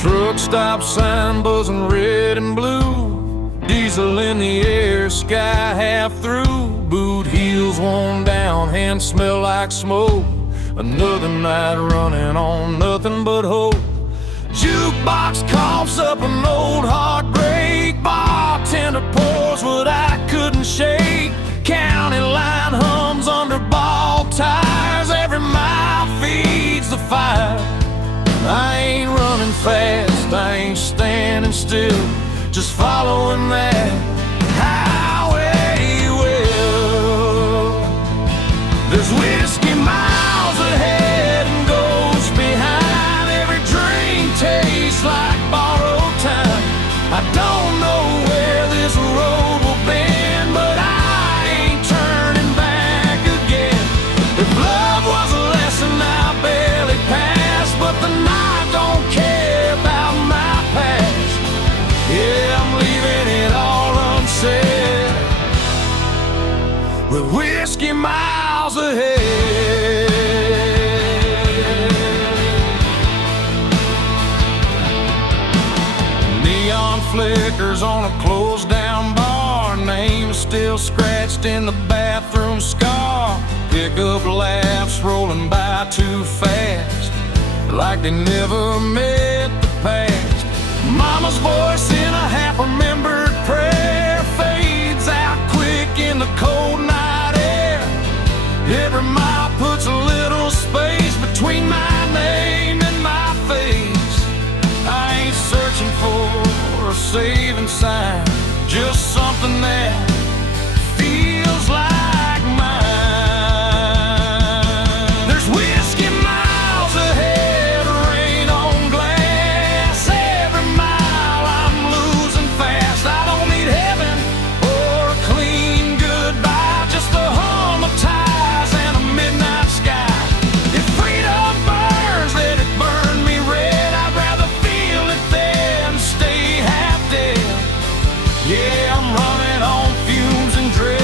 Truck stop sign buzzing red and blue, diesel in the air, sky half through. Boot heels worn down, hands smell like smoke. Another night running on nothing but hope. Jukebox coughs up an old heartbreak. Bartender pours what I couldn't shake. County line hums under bald tires. Every mile feeds the fire. I ain't running fast, I ain't standing still, just following that highway well. There's whiskey miles ahead and ghosts behind. Every drink tastes like borrowed time. I don't know where this road will bend, but I ain't turning back again. If love was a lesson I barely passed, but the night don't care about my past. Yeah, I'm leaving it all unsaid, with whiskey miles ahead. Neon flickers on a closed down bar, name still scratched in the bathroom scar. Pickup laughs rolling by too fast, like they never met the past. Mama's voice in a half-remembered prayer fades out quick in the cold night air. Every mile puts a little space between my name and my face. I ain't searching for a saving sign, just something that feels like mine. There's whiskey miles ahead, rain on glass. Every mile I'm losing fast. I don't need heaven or a clean goodbye, just a hum of tires and a midnight sky. If freedom burns, let it burn me red. I'd rather feel it than stay half dead. Yeah, I'm running on fumes and dread,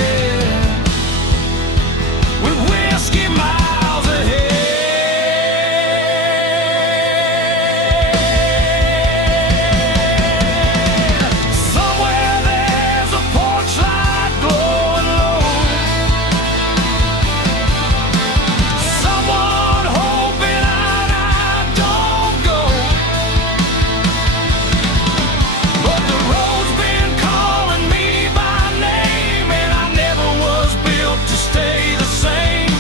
with whiskey miles ahead. Somewhere there's a porch light glowing low, someone hoping I don't go. But the road's been calling me by name, and I never was built to stay the same.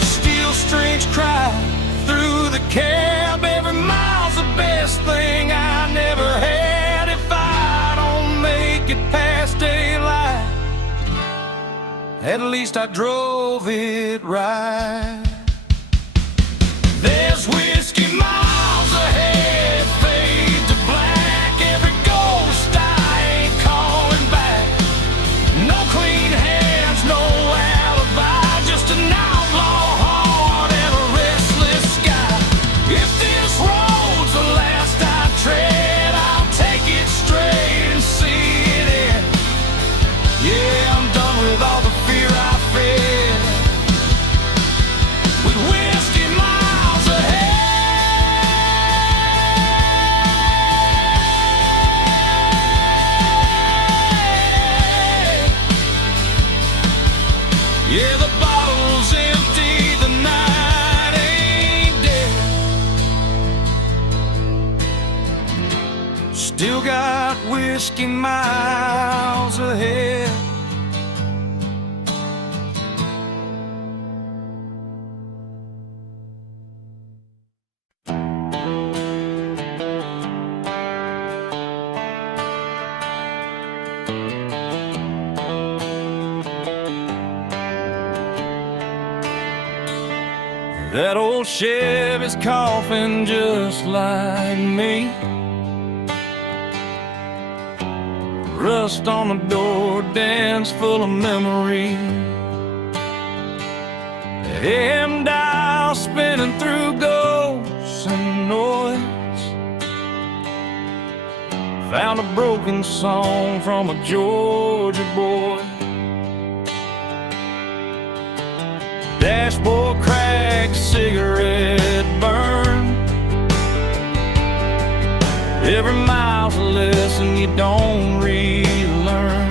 Steel strings cry through the cab. Every mile's the best thing I never had. If I don't make it past daylight, at least I drove it right. There's whiskey miles ahead, fade to black. Every ghost I ain't calling back. No clean hands, no alibi, just an outlaw heart and a restless sky. If this road's the last I tread, I'll take it straight and see it end. Yeah, I'm done with all the fear I fed, with whiskey miles ahead. Yeah, the bottle's empty, the night ain't dead. Still got whiskey miles ahead. That old Chevy's coughing just like me. Rust on the door, dance full of memory. AM dial spinning through ghosts and noise. Found a broken song from a Georgia boy. Dashboard crack, cigarette burn. Every mile's a lesson you don't relearn.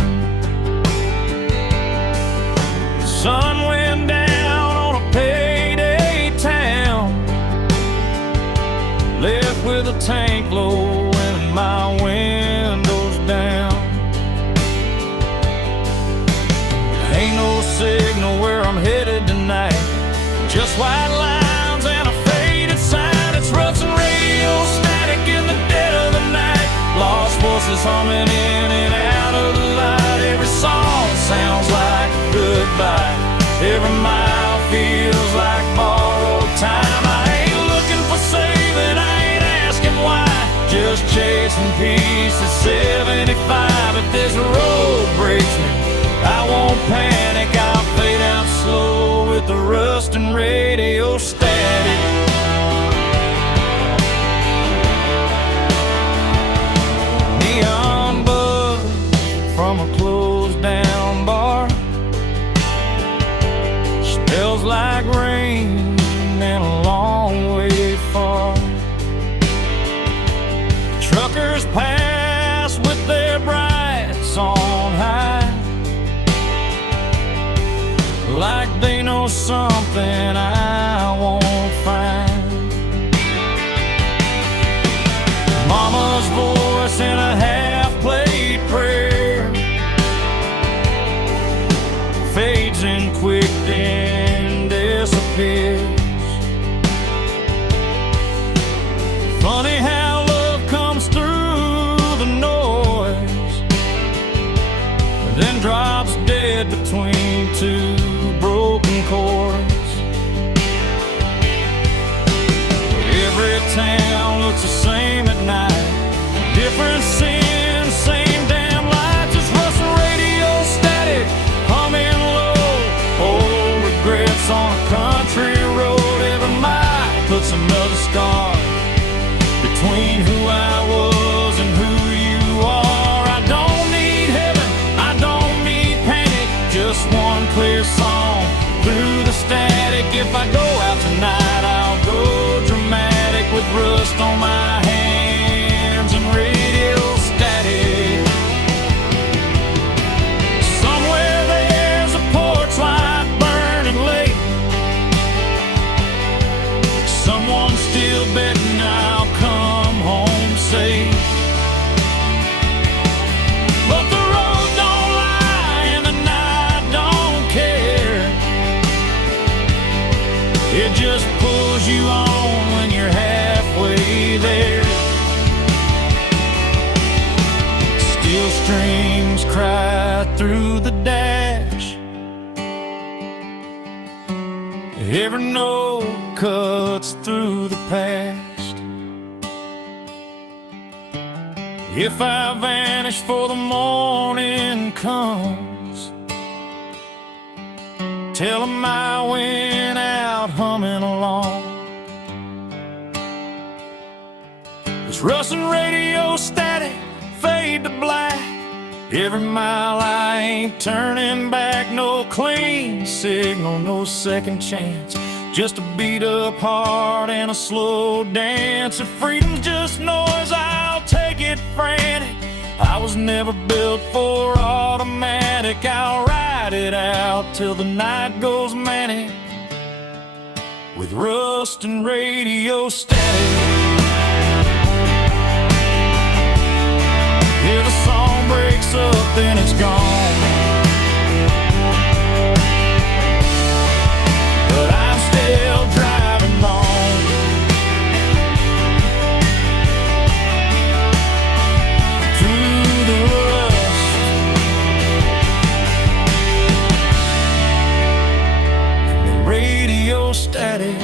The sun went down on a payday town, left with a tank low and my windows down. Ain't no signal where I'm headed tonight, just white lines and a faded sign. It's Russ and radio static in the dead of the night, lost voices humming in and out of the light. Every song sounds like goodbye, every mile feels like borrowed time. I ain't looking for saving, I ain't asking why, just chasing peace at 75. If this road breaks me, I won't panic, I'll fade out slow with the rust and radio static. Neon buzz from a closed down bar, smells like rain and a long way far. Truckers pass with their brights on high, like they know something I won't find. Mama's voice in a half-played prayer fades in quick then disappears. Funny how love comes through the noise, then drops dead between two broken chords. Every town looks the same at night, different sins, same damn lights. It's Russ and radio static, humming low, old regrets on a country road. Every mile puts another scar between who I was and who you are. I don't need heaven, I don't need panic, just one clear song through the static. If I go out tonight, I'll go dramatic with rust on my hands and radio static. Somewhere there's a porch light burning late, someone's still betting I'll come home safe. But the road don't lie and the night don't care, it just pulls you on when you're halfway there. Steel strings cry through the dash, every note cuts through the past. If I vanish before the morning comes, tell 'em I went out humming along. It's Russ and radio static, fade to black. Every mile I ain't turning back, no clean signal, no second chance, just a beat up heart and a slow dance. If freedom's just noise, I'll take it frantic. I was never built for automatic, I'll ride it out till the night goes manic with rust and radio static. If a song breaks up, then it's gone, but I'm still driving home. Through the rust, the radio static.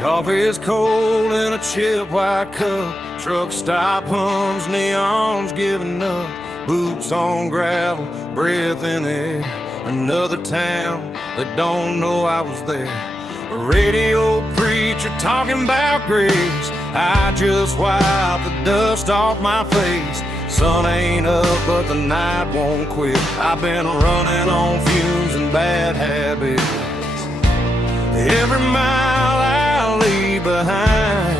Coffee is cold in a chip white cup. Truck stop hums, neons giving up. Boots on gravel, breath in the air. Another town that don't know I was there. A radio preacher talking about grace. I just wiped the dust off my face. Sun ain't up, but the night won't quit. I've been running on fumes and bad habits. Every mile I leave behind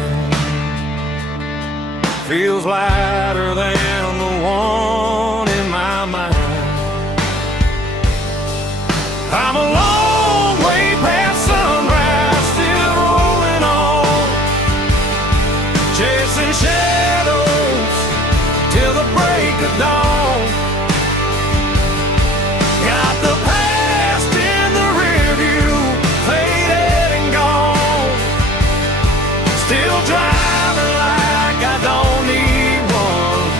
feels lighter than the one in my mind. I'm a long way past sunrise, still rolling on, chasing shadows till the break of dawn. Got the past in the rear view, faded and gone. Still driving like I don't need one.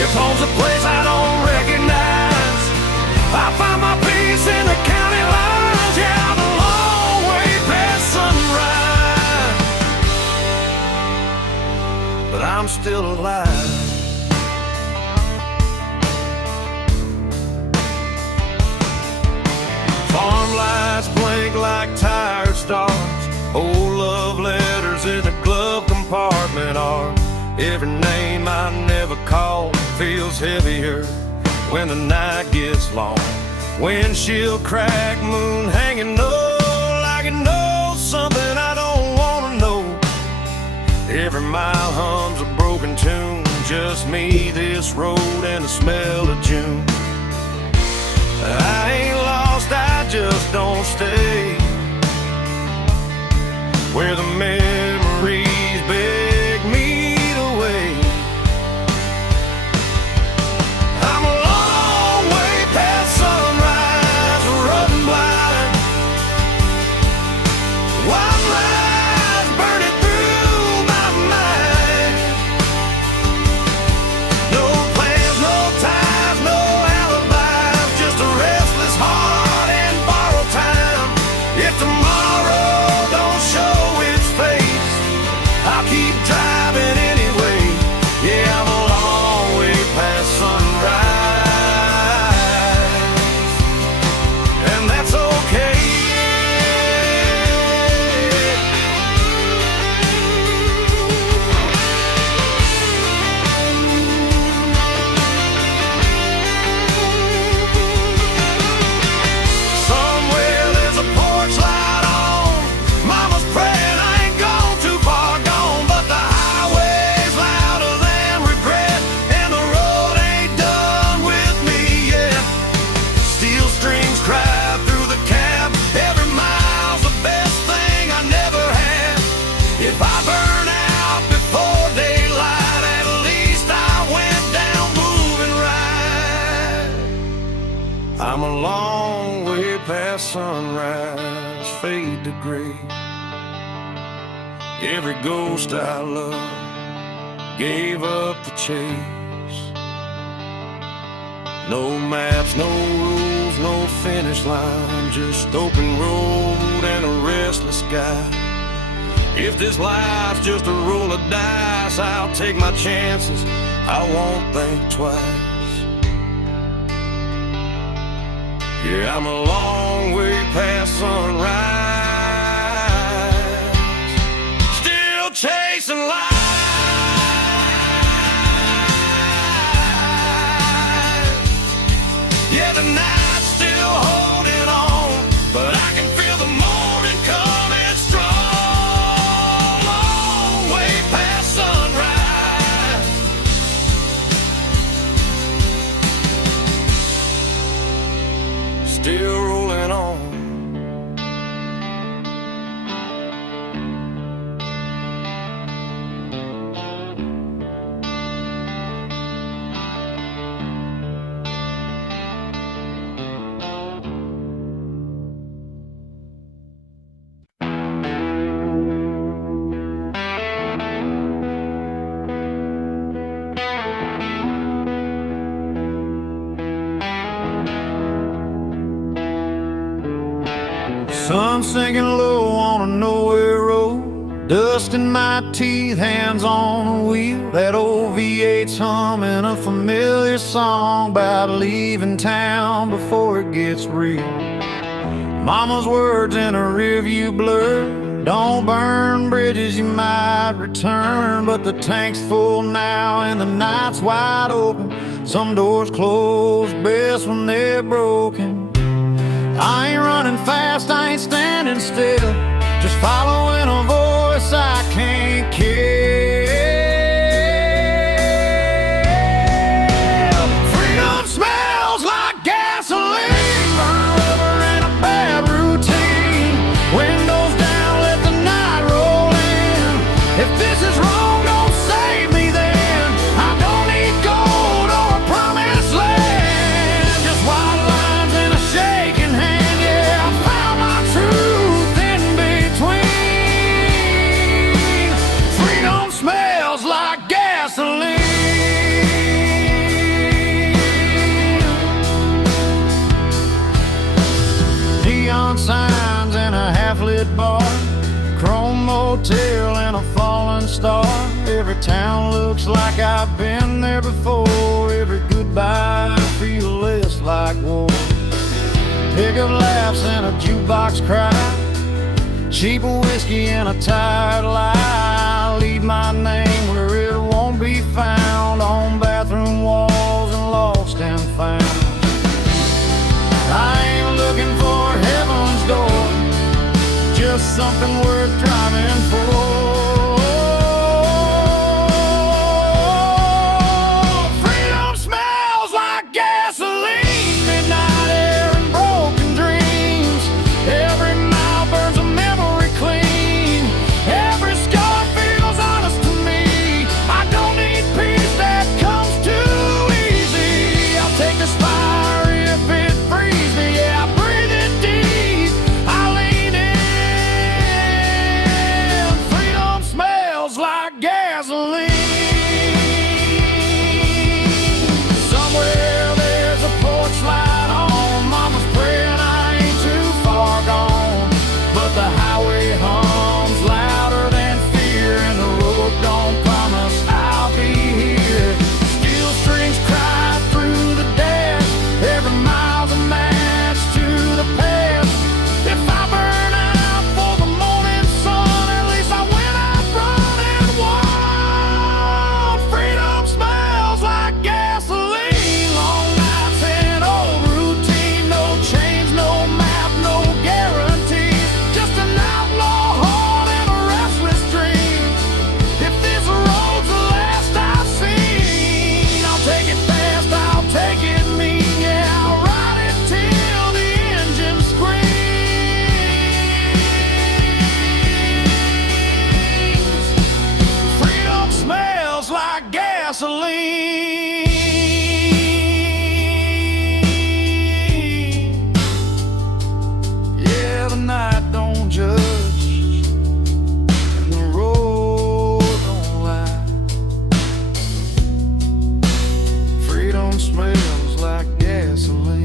If home's a place I don't recognize, I find my peace in the county lines. Yeah, I'm a long way past sunrise, but I'm still alive. Farm lights blink like tired stars. Old love letters in the glove compartment are. Every name I never called feels heavier when the night gets long. Windshield crack, moon hanging low, like it knows something I don't wanna know. Every mile hums a broken tune, just me, this road, and the smell of June. I ain't lost, I just don't stay where the memories beg me to wait. I'm a long way past sunrise, running blind. Wild lies burning through my mind. No plans, no ties, no alibis, just a restless heart and borrowed time. If tomorrow don't show its face, I'll keep driving anyway. Yeah, I'm a long way past sunrise, and that's okay. Somewhere there's a porch light on. Mama's praying I ain't gone too far gone, but the highway's louder than regret, and the road ain't done with me yet. Steel strings cry through the cab. Every mile's the best thing I never had. If I burn out before daylight, at least I went down moving right. I'm a long way past sunrise, fade to gray. Every ghost I loved gave up the chase. No maps, no rules, no finish line, just open road and a restless sky. If this life's just a roll of dice, I'll take my chances, I won't think twice. Yeah, I'm a long way past sunrise, still chasing life. Yeah, the night's still holding on, but I can feel the morning coming strong. Long way past sunrise, still rolling on. Sun sinking low on a nowhere road, dust in my teeth, hands on the wheel. That old V8's humming a familiar song about leaving town before it gets real. Mama's words in a rearview blur, don't burn bridges, you might return. But the tank's full now and the night's wide open. Some doors close best when they're broken. I ain't running fast, I ain't standing still, just following a voice I can't kill. Freedom smells like gasoline, burn rubber and a bad routine. Windows down, let the night roll in. If this is wrong, don't save me then. I don't need gold or a promised land, just white lines and a shaking hand. Yeah, I found my truth in between. Freedom smells like gasoline. Neon signs in a half-lit bar, chrome motel and a fallen star. Every town looks like I've been there before. Every goodbye feels less like war. Pickup laughs and a jukebox cry, cheap whiskey and a tired lie. Leave my name where it won't be found, on bathroom walls and lost and found. I ain't looking for heaven's door, just something worth driving for. Freedom smells like gasoline, midnight air and broken dreams. Every mile burns a memory clean, every scar feels honest to me. I don't need peace that comes too easy. I'll take this fire if it frees me. Yeah, I breathe it deep, I lean in. Freedom smells like gasoline. Somewhere there's a porch light on, mama's praying I ain't too far gone. But the highway hums louder than fear, and the road don't promise I'll be here. Steel strings cry through the dash, every mile's a match to the past. If I burn out for the morning sun, at least I went out running wild. Freedom smells like gasoline, long nights and old routine. No change, no map, no guarantees, just an outlaw heart and a restless dream. If this road's the last I've seen, I'll take it fast, I'll take it mean. Yeah, I'll ride it till the engine screams. Freedom smells like gasoline. Yeah, the night don't judge and the road don't lie. Freedom smells like gasoline.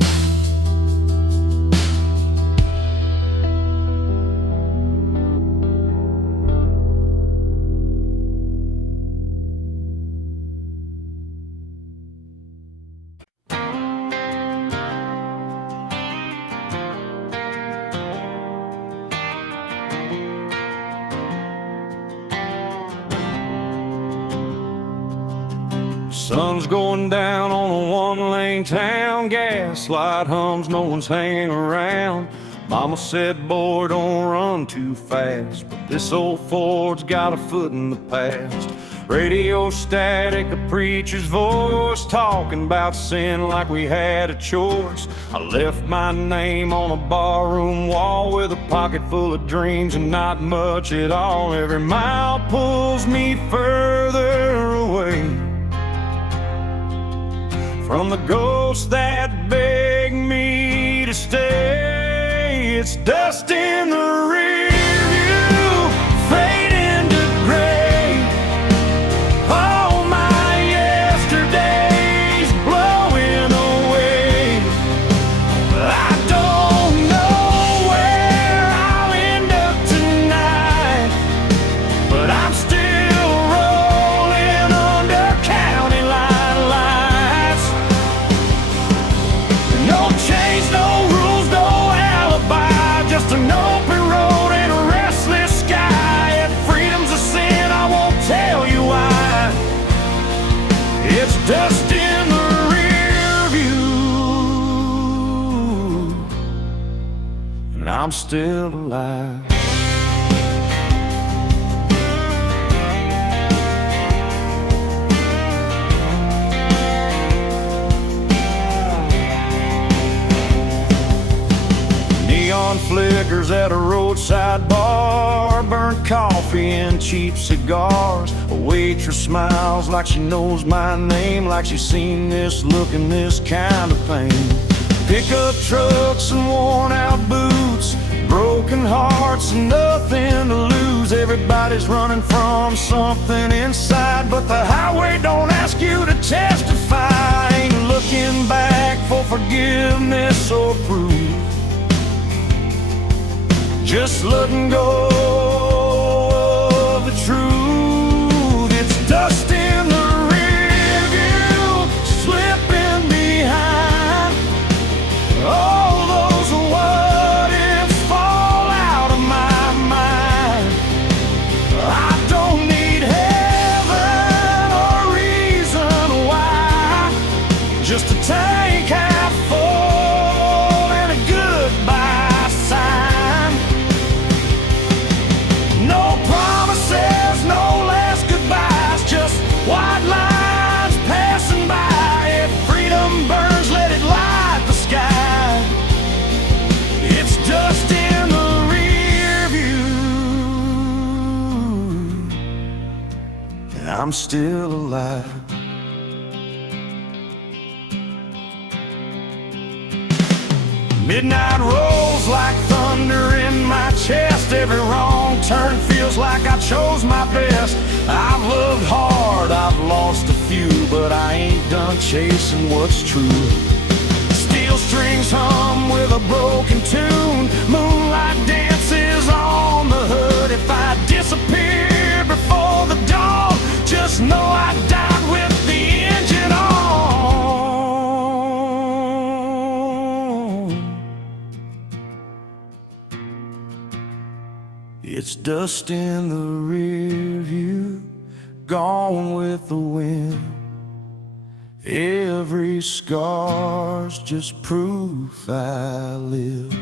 Sun's going down on a one-lane town, gaslight hums, no one's hanging around. Mama said, boy, don't run too fast, but this old Ford's got a foot in the past. Radio static, a preacher's voice, talking about sin like we had a choice. I left my name on a barroom wall with a pocket full of dreams and not much at all. Every mile pulls me further away from the ghosts that beg me to stay. It's dust in the rear view, fading to gray. All my yesterdays blowing away. I don't know where I'll I'm still alive. Neon flickers at a roadside bar, burnt coffee and cheap cigars. A waitress smiles like she knows my name, like she's seen this look and this kind of pain. Pickup trucks and worn out boots, broken hearts and nothing to lose. Everybody's running from something inside, but the highway don't ask you to testify. Ain't looking back for forgiveness or proof, just letting go of the truth. It's dust in the rear view, slipping behind. All those what ifs fall out of my mind. I don't need heaven or reason why, just a tank half full and a goodbye sign. No promises, no last goodbyes, just white lines passing by. If freedom burns, let it light the sky. It's dust in the rear view, and I'm still alive. Midnight rolls like thunder in my chest. Every wrong turn feels like I chose my best. I've loved hard, I've lost a few, but I ain't done chasing what's true. Steel strings hum with a broken tune, moonlight dances on the hood. If I disappear before the dawn, just know I died with the engine on. It's dust in the rear view, gone with the wind. Every scar's just proof I lived.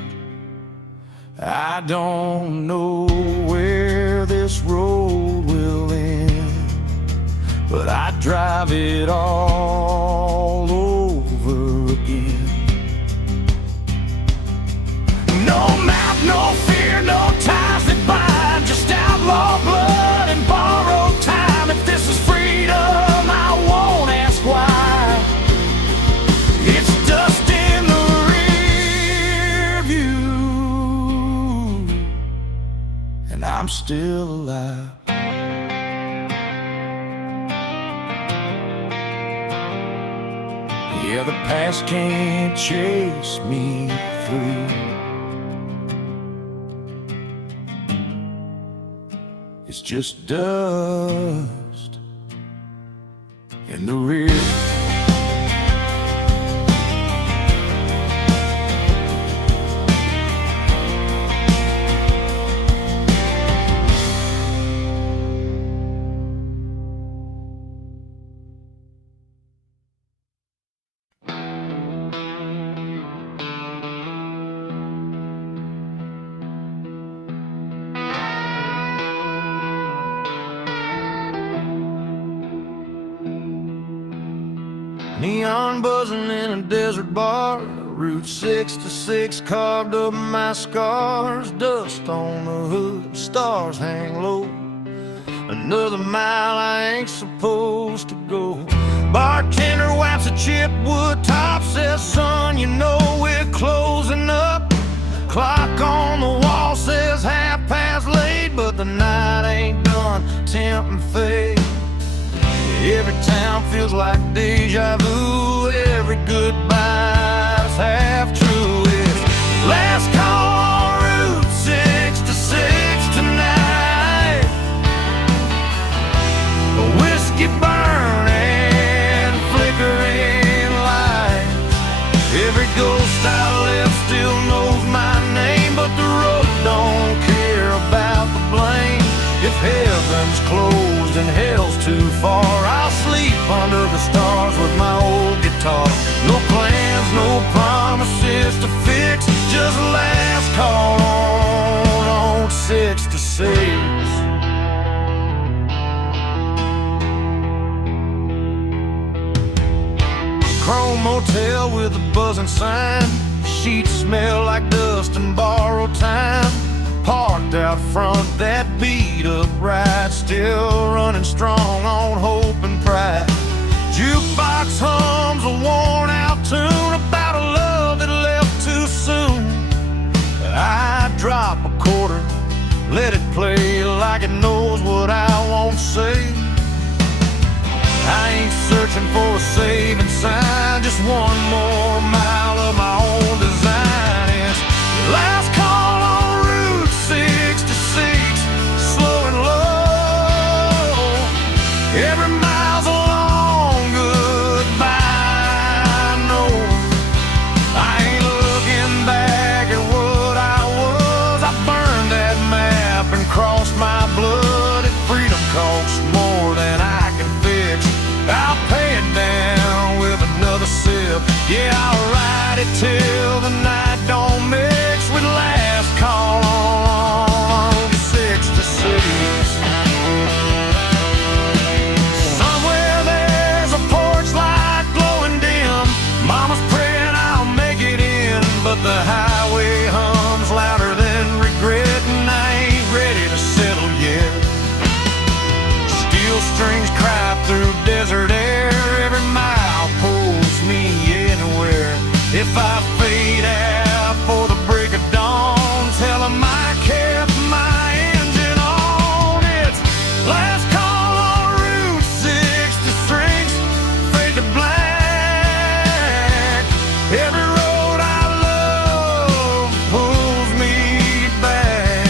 I don't know where this road will end, but I drive it all over again. No map, no fear, no ties that bind, just outlaw blood and borrowed time. If this is freedom, I won't ask why. It's dust in the rear view, and I'm still alive. Yeah, the past can't chase me through. It's just dust in the rear. Neon buzzing in a desert bar, Route 66 carved up my scars. Dust on the hood, stars hang low. Another mile I ain't supposed to go. Bartender wipes a chipped wood top, says, son, you know we're closing up. Clock on the wall says 8:30, but the night ain't done, temp and fade. Every town feels like deja vu. Every goodbye's half true. It's last call on Route 66 tonight. A whiskey burning, flickering lights. Every ghost I left still knows my name, but the road don't care about the blame. If heaven's closed and hell's too far, I'll sleep under the stars with my old guitar. No plans, no promises to fix, just last call on 6 to 6. Chrome motel with a buzzing sign. Sheets smell like dust and borrowed time. Parked out front, that beat up ride, still running strong on hope and pride. Jukebox hums a worn out tune about a love that left too soon. I drop a quarter, let it play like it knows what I won't say. I ain't searching for a saving sign, just one more mile of my own design. It's last call on Route 66, slow and low. Every mile's a long goodbye, I know. I ain't looking back at what I was. I burned that map and crossed my blood. If freedom costs more than I can fix, I'll pay it down with another sip. Yeah, I'll ride it till the night don't mix with last call on 6 to 6. Somewhere there's a porch light glowing dim. Mama's praying I'll make it in, but the highway hums louder than regret, and I ain't ready to settle yet. Steel strings cry through desert air. Every mile pulls me anywhere. If I fade out for the break of dawn, tell 'em I kept my engine on. It's last call on Route 66, fade to black. Every road I love pulls me back.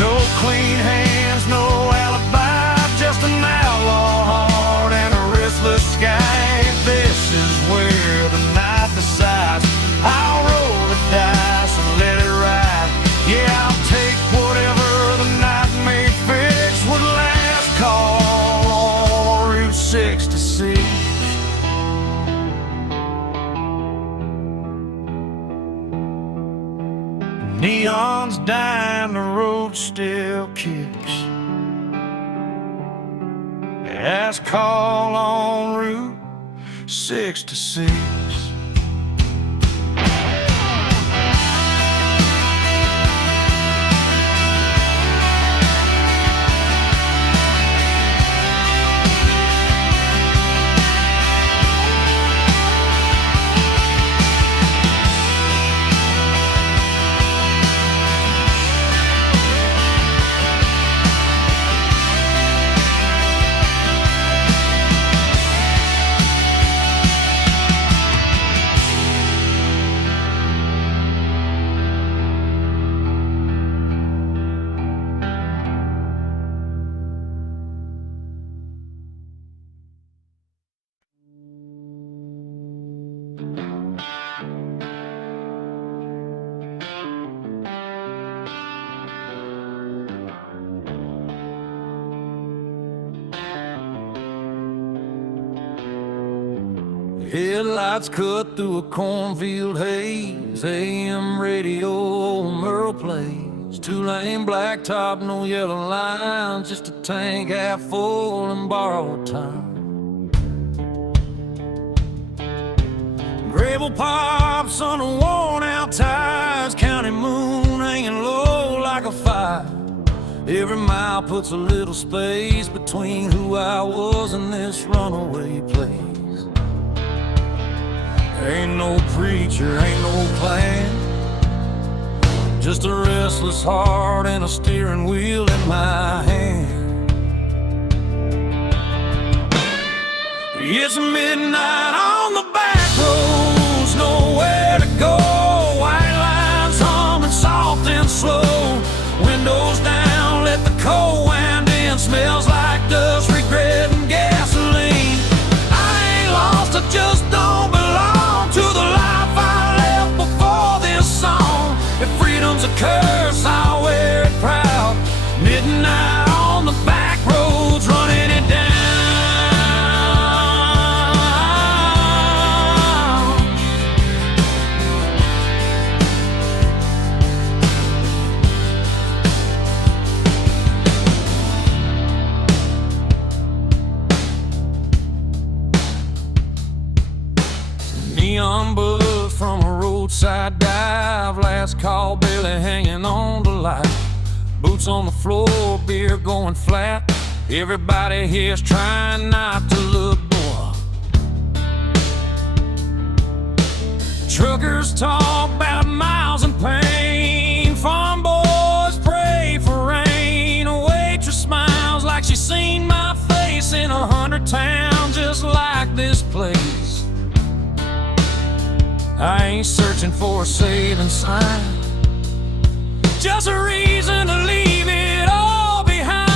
No clean hands, no alibi, just an outlaw heart and a restless sky. This is where the night decides. I'll roll the dice and let it ride. Yeah, I'll take whatever the night may fix with last call on Route 66. Neon's dying, the road still kicks. Last call on Route 66. Headlights cut through a cornfield haze. AM radio, old Merle plays. Two-lane blacktop, no yellow lines, just a tank half full and borrowed time. Gravel pops on the worn-out tires, county moon hanging low like a fire. Every mile puts a little space between who I was and this runaway place. Ain't no preacher, ain't no plan, just a restless heart and a steering wheel in my hand. It's midnight on the back roads, nowhere to go. White lines humming soft and slow. Windows down, let the cold wind in. Smells like dust, regret, and gasoline. I ain't lost, I just don't belong to the life I left before this song. If freedom's a curse, I'll wear it proud. Midnight on the back roads, running it down. brass call barely hanging on to life. Boots on the floor, beer going flat. Everybody here's trying not to look poor. Truckers talk about miles and pain. Farm boys pray for rain. A waitress smiles like she's seen my face in 100 towns just like this place. I ain't searching for a saving sign, just a reason to leave it all behind.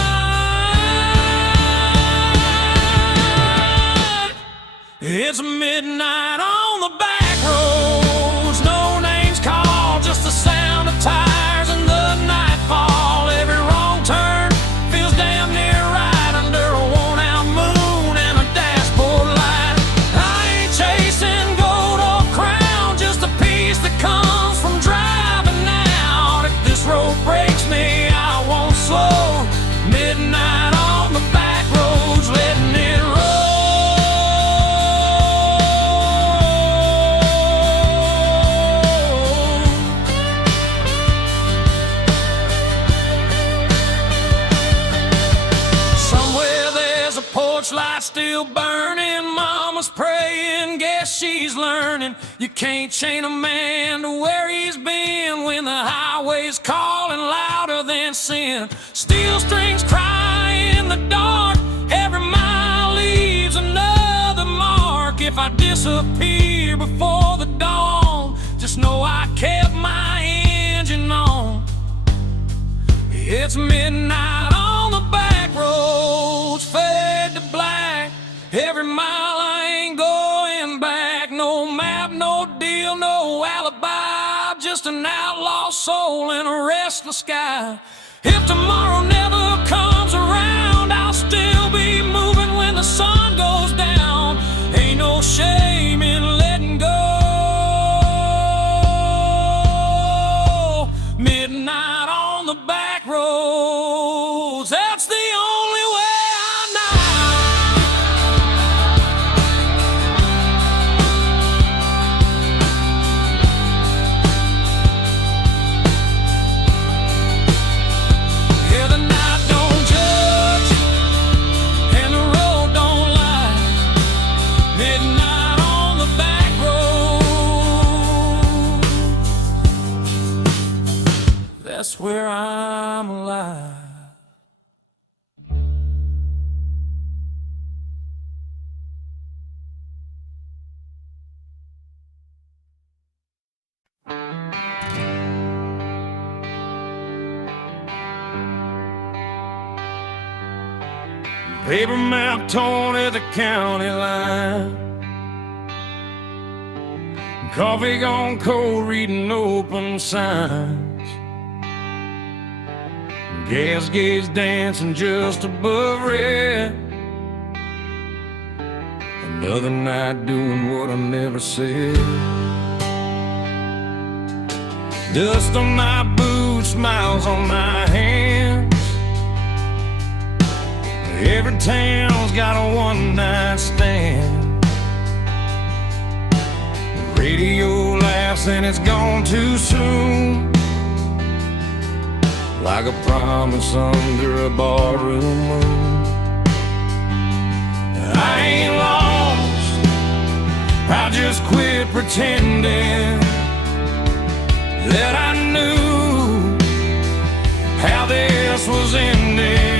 It's midnight on the back roads, no names called, just the sound of tires and the nightfall. Every wrong turn feels damn near right under a worn-out moon and a dashboard light. I ain't chasing gold or crown, just a piece that comes from driving out. If this road breaks me, I won't slow. Midnight on the back roads, letting it roll. Somewhere there's a porch light still burning. Mama's praying, guess she's learning. You can't chain a man to where he's been when the highway's calling louder than sin. Steel strings cry in the dark, every mile leaves another mark. If I disappear before the dawn, just know I kept my engine on. It's midnight on the back roads, fade to black. Every mile I ain't going back. No map, no deal, no alibi, just an outlaw soul in a restless sky. If tomorrow never comes around, I'll still be moving when the sun goes down. Ain't no shame in letting go. Midnight on the back roads, that's the only way I know. Yeah, the night don't judge and the road don't lie. Midnight on the back road, that's where I'm alive. Paper map torn at the county line. Coffee gone cold, reading open signs. Gas gauge dancing just above red. Another night doing what I never said. Dust on my boots, smiles on my hands. Every town's got a one-night stand. The radio laughs and it's gone too soon, like a promise under a barroom moon. I ain't lost, I just quit pretending that I knew how this was ending.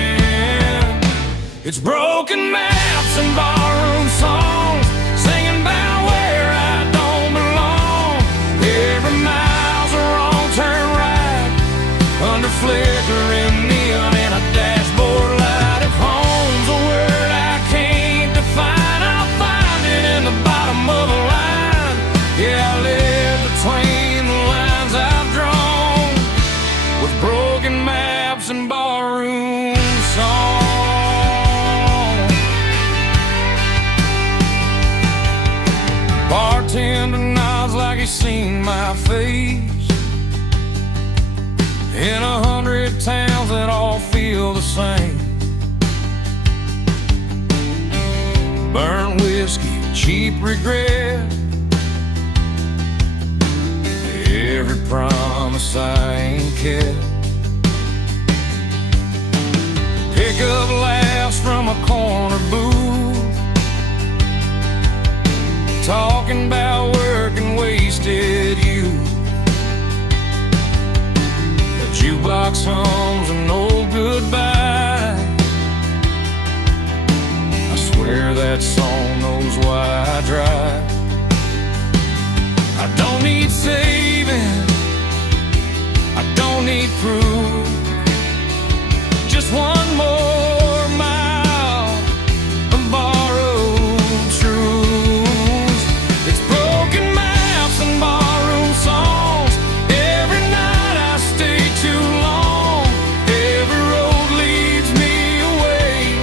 It's broken maps and barroom songs, singing about where I don't belong. Every mile's a wrong turn right, under flickering neon and a dashboard light. If home's a word I can't define, I'll find it in the bottom of a line. Yeah, I live between the lines I've drawn, with broken maps and barroom songs. Bartender nods like he's seen my face in 100 towns that all feel the same. Burnt whiskey, cheap regret, every promise I ain't kept. Pick up laughs from a corner booth, talking about work and wasted youth. The jukebox hums an old goodbye. I swear that song knows why I drive. I don't need saving, I don't need proof, just one more mile of borrowed truths. It's broken maps and barroom songs. Every night I stay too long. Every road leads me away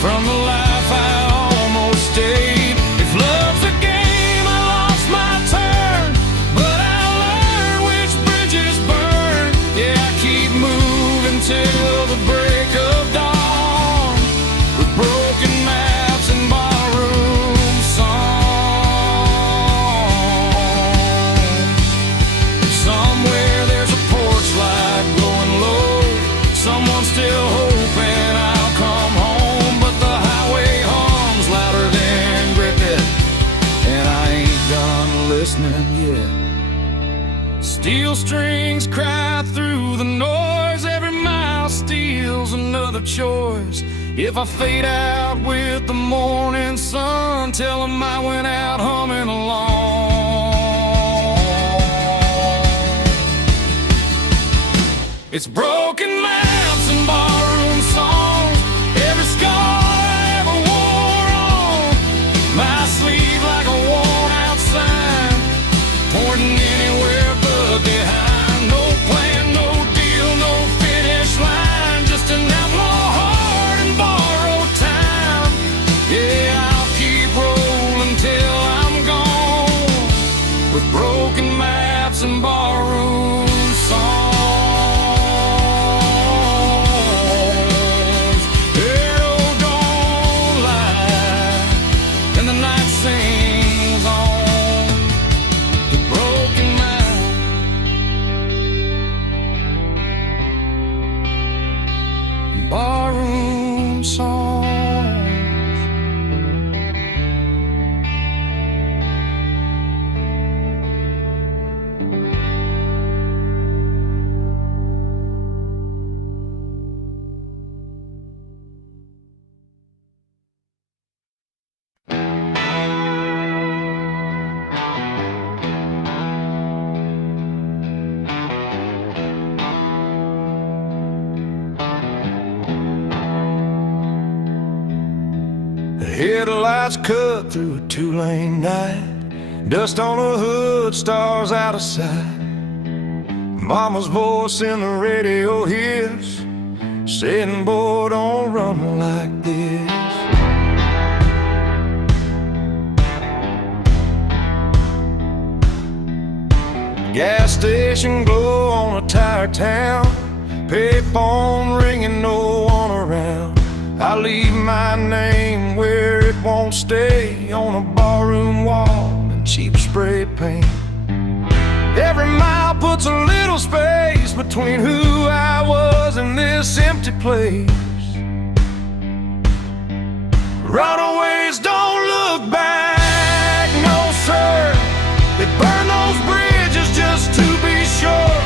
from the life I almost stayed. If love's a game, I lost my turn, but I learned which bridges burn. Yeah, I keep moving till the break of dawn, with broken maps and barroom songs. Somewhere there's a porch light glowing low. Someone's still hoping I'll come home, but the highway hums louder than cricket, and I ain't done listening yet. Steel strings cry through the noise. Every mile steals another choice. If I fade out with the morning sun, tell 'em I went out humming along. It's broken maps and barroom songs. Every scar I ever wore on my sleeve like a worn out sign, pointing anywhere but behind. No plan, no deal, no finish line, just an outlaw heart and borrowed time. Yeah, I'll keep rolling till I'm gone, with broken maps and barroom songs. Arrow don't lie, and the night sings on, the broken map, barroom songs. The headlights cut through a two-lane night. Dust on the hood, stars out of sight. Mama's voice in the radio hits, saying, boy, don't run like this. Gas station glow on a tired town, payphone ringing, no one around. I leave my name where it won't stay, on a barroom wall in cheap spray paint. Every mile puts a little space between who I was and this empty place. Runaways don't look back, no sir. They burn those bridges just to be sure.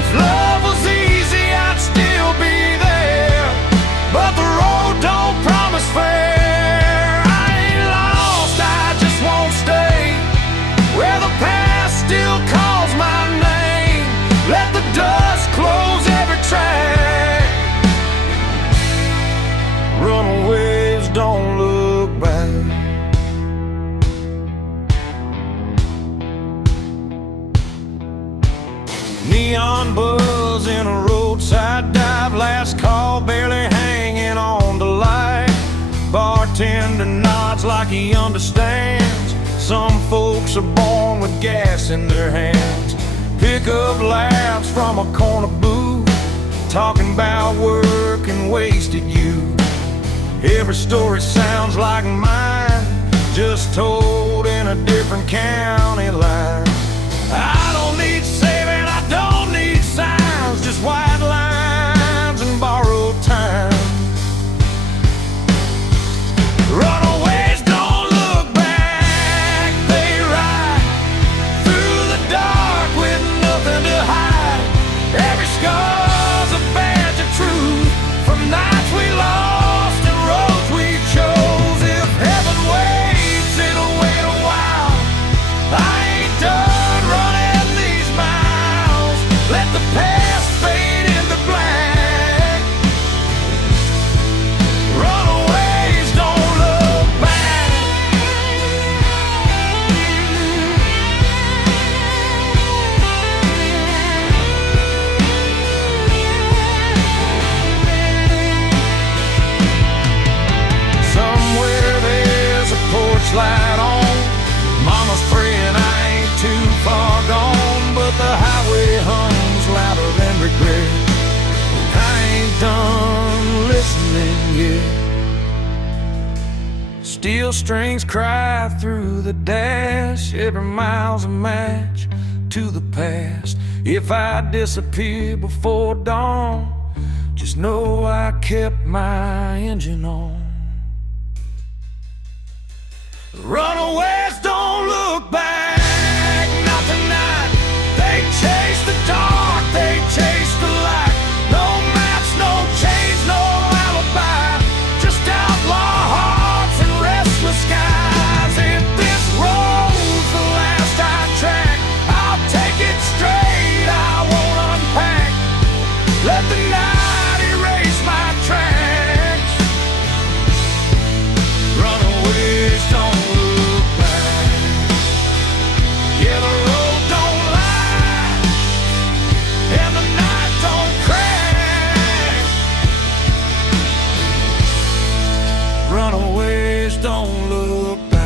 If love was easy, I'd still be there, but the road don't promise fair. I ain't lost, I just won't stay where the past still calls my name. Let the dust close every track. Runaways don't look back. Neon buzz in a roadside dive, last call barely hanging on to light. Bartender nods like he understands. Some folks are born with gas in their hands. Pick up laughs from a corner booth, talking about work and wasted youth. Every story sounds like mine, just told in a different county line. I don't need saving, regret. I ain't done listening yet. Steel strings cry through the dash. Every mile's a match to the past. If I disappear before dawn, just know I kept my engine on. Runaways don't look back, not tonight. They chase the dark, they chase the light. No maps, no chains, no alibi, just outlaw hearts and restless skies. If this road's the last I track, I'll take it straight, I won't unpack. Let the night erase my tracks. Runaways don't look back. Yeah, the road don't lie, and the night don't crack. Runaways don't look back.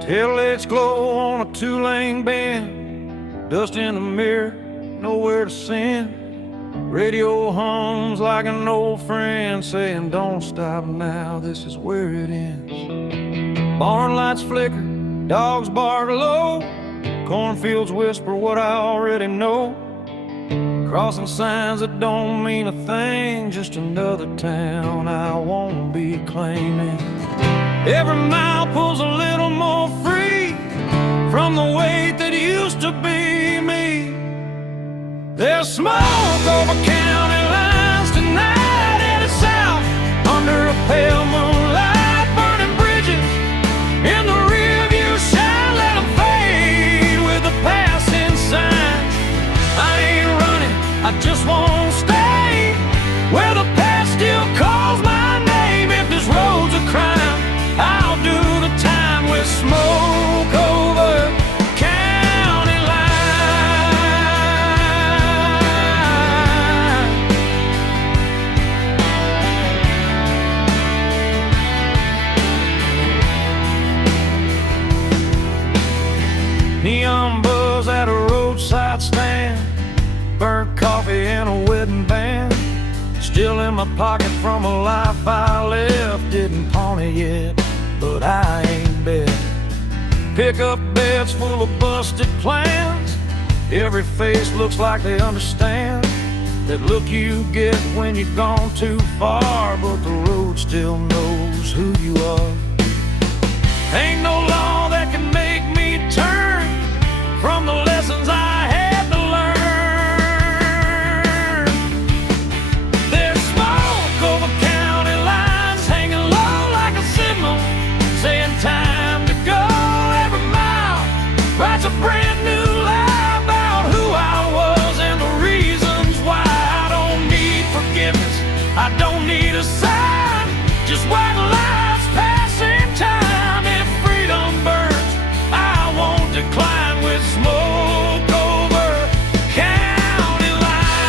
Taillights glow on a two-lane bend, dust in the mirror, nowhere to send. Radio hums like an old friend saying, don't stop now, this is where it ends. Barn lights flicker, dogs bark low, cornfields whisper what I already know. Crossing signs that don't mean a thing, just another town I won't be claiming. Every mile pulls a little more free from the weight that used to be me. There's smoke over county lines tonight, headed south under a pale moonlight. Burning bridges in the rearview shine, let them fade with the passing signs. I ain't running, I just won't stay where the past still calls my name. If this road's a crime, I'll do the time with smoke over county line. Neon buzz at a roadside stand, burnt coffee and a wedding band, still in my pocket from a life I left. Didn't pawn it yet, but I ain't bet. Pickup beds full of busted plans, every face looks like they understand that look you get when you've gone too far, but the road still knows who you are. Ain't no law that can make me turn from the lessons I had to learn. There's smoke over county lines, hanging low like a signal, saying time to go. Every mile writes a brand new lie about who I was and the reasons why. I don't need forgiveness, I don't need a sign, just white lights passing time. If freedom burns, I won't decline with smoke over county line.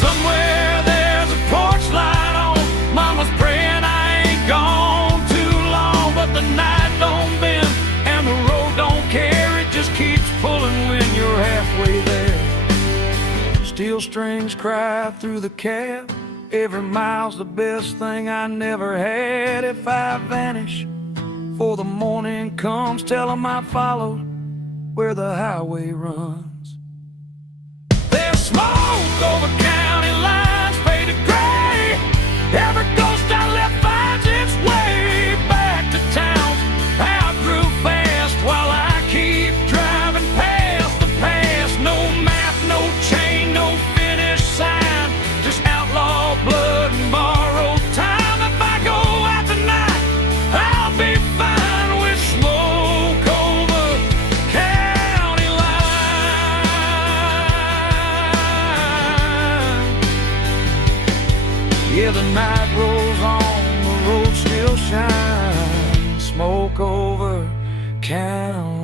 Somewhere there's a porch light on, mama's praying I ain't gone too long, but the night don't bend and the road don't care, it just keeps pulling when you're halfway there. Steel strings cry through the cab, every mile's the best thing I never had. If I vanish before the morning comes, tell 'em I followed where the highway runs. There's smoke over county lines, faded gray, every ghost I left finds its way back to town. I grew fast while I keep driving past the past. No map, no Yeah, the night rolls on, the road still shines. Smoke over county